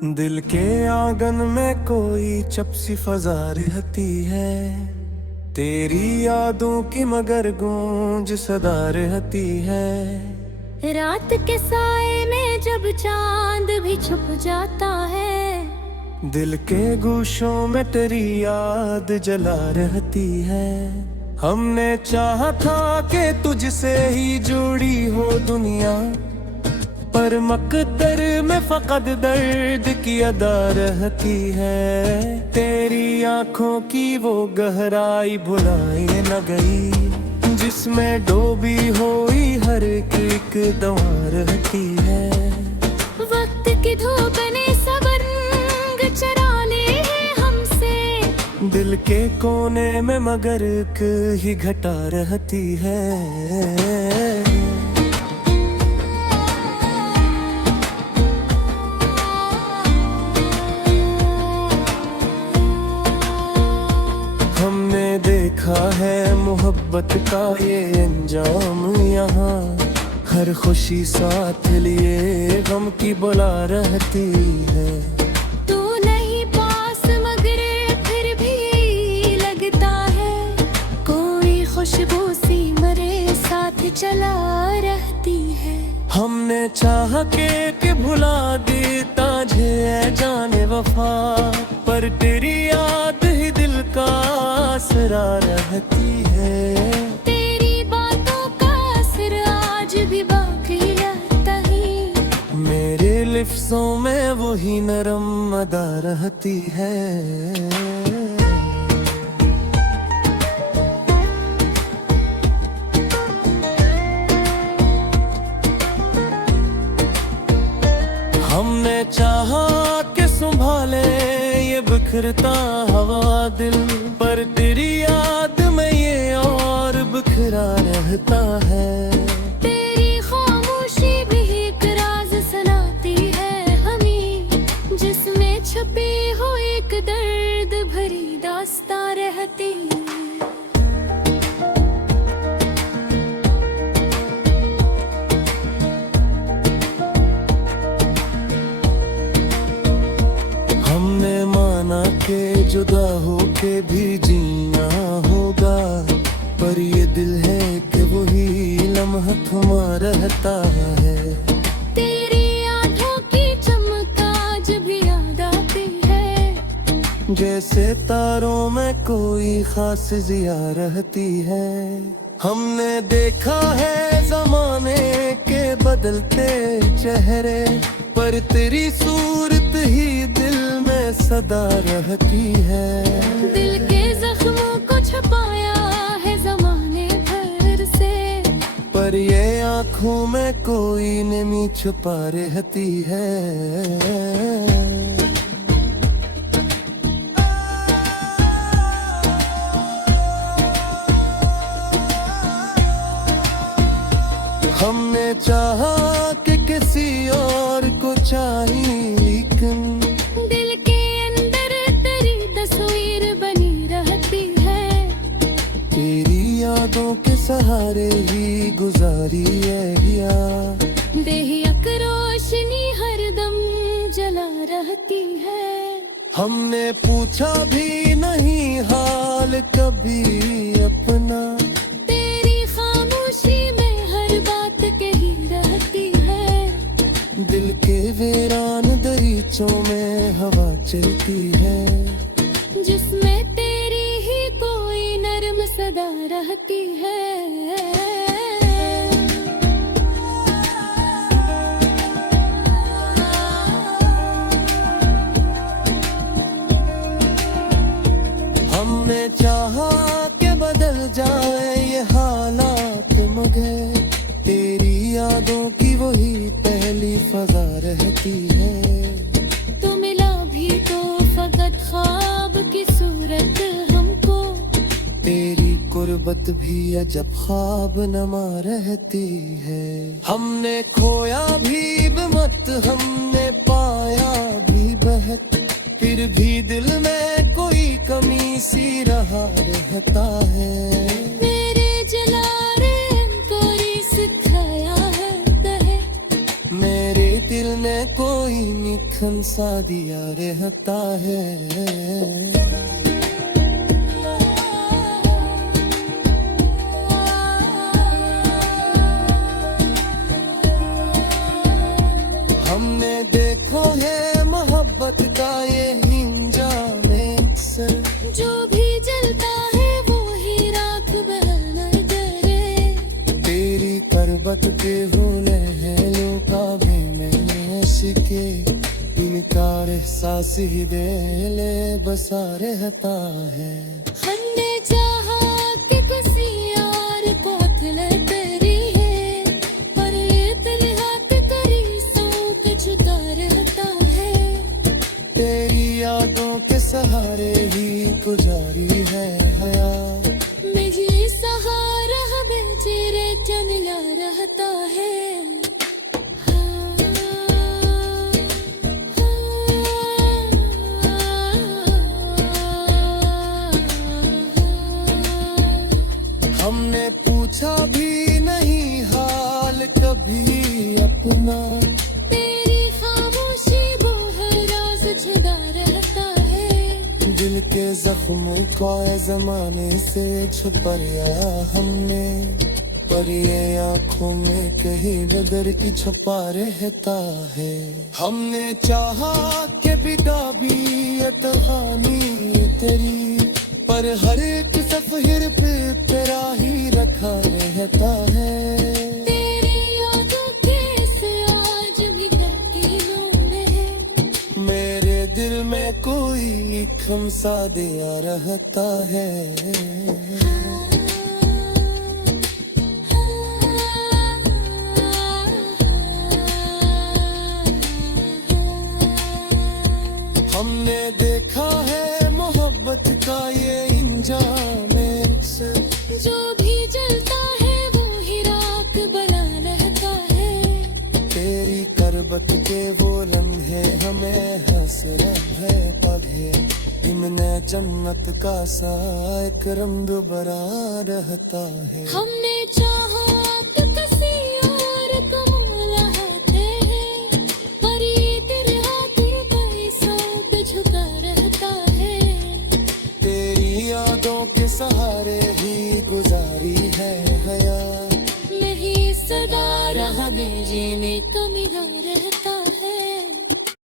दिल के आंगन में कोई चपसी फजा रहती है, तेरी यादों की मगर गूंज सदा रहती है। रात के साए में जब चांद भी छुप जाता है, दिल के गोशों में तेरी याद जला रहती है। हमने चाहा था कि तुझसे ही जुड़ी हो दुनिया, पर मकदर में फकत दर्द की अदा रहती है। तेरी आंखों की वो गहराई भुलाई न गई, जिसमें डूबी हुई हर एक दवा रहती है। वक्त की धूप ने सब रंग चरा लिए हैं हमसे, दिल के कोने में मगर एक ही घटा रहती है। हमने देखा है मोहब्बत का ये अंजाम यहाँ, हर खुशी साथ लिए गम की बुला रहती है। तू नहीं पास मगर फिर भी लगता है, कोई खुशबू सी मेरे साथ चला रहती है। हमने चाहा कि भुला देता तुझे जाने वफा, पर तेरी याद ही दिल का आसरा रहती है। तेरी बातों का असर आज भी बाकी रहता ही, मेरे लिफ्ज़ों में वही नरम अदा रहती है। हमने चाहा कि संभाले ये बिखरता हवा दिल, पर तेरी याद में ये और बिखरा रहता है। तेरी खामोशी भी एक राज सुनाती है हमें, जिसमें छुपी हो एक दर्द भरी दास्तां रहती है। हमने माना कि जुदा होके भी जीना होगा, पर ये दिल है कि वही लम्हा थमा रहता है। तेरी आंखों की चमक आज भी याद आती है, जैसे तारों में कोई खास जिया रहती है। हमने देखा है जमाने के बदलते चेहरे, पर तेरी सूरत ही दिल में सदा रहती है। दिल के जख्मों को छुपाया है जमाने भर से, पर ये आँखों में कोई नमी छुपा रहती है। हमने चाहा कि किसी और को चाहिए, लेकिन दिल के अंदर तेरी तस्वीर बनी रहती है। तेरी यादों के सहारे ही गुजारी है या बेहियक रोशनी हरदम जला रहती है। हमने पूछा भी नहीं हाल कभी अपना, तेरी खामोशी में हर बात कही रहती है। दिल के वीरान दरीचों में हवा चलती है, जिसमें तेरी ही कोई नरम सदा रहती है। हमने चाहा कि बदल जाए ये हालात, मगर तेरी यादों की वही पहली फजा रहती है। तो मिला भी तो फकत ख्वाब की सूरत हमको, तेरी कुर्बत भी अजब ख्वाब नमा रहती है। हमने खोया भी मत, हमने पाया भी बहक, फिर भी दिल में कोई कमी सी रहा रहता है। मेरे जलारे कोई सिखाया है तहे, मेरे दिल ने कोई निखन सा दिया रहता है। हमने देखो है मोहब्बत का ये इंजाम अक्सर, जो भी जलता है वो ही राख बहल न करे। तेरी करबत पे हो लहरों का में सिके, इनकार एहसास ही दिले बसा रहता है। हमने चाहा कि किसी और को ले तेरी है, पर ये दिल हाथ करी सोच छुता रहता है। तेरी यादों के सहारे ही गुजारी है हया, मेरी सहारा बेचेरे चला रहता है। हमने पूछा भी नहीं हाल कभी अपना, तेरी खामोशी वो हर राज छुदा रहता है। दिल के जख्मों को जमाने से छुपाया हमने, पर ये आंखों में कहीं नजर की छुपा रहता है। हमने चाहा कि बिदा भी ये कहानी तेरी, पर हर एक सफर पे तेरा ही रखा रहता है। तेरी यादों के से आज भी करती रोने है। मेरे दिल में कोई खमसा दिया रहता है। हमने देखा है मोहब्बत का ये इंजाम अक्सर, जो भी जलता है वो ही राख बना रहता है। तेरी करबत के वो लम्हे हमें हसरत है पढ़े, इनमें जन्नत का सा एक रंग बरा रहता है। हमने चाहा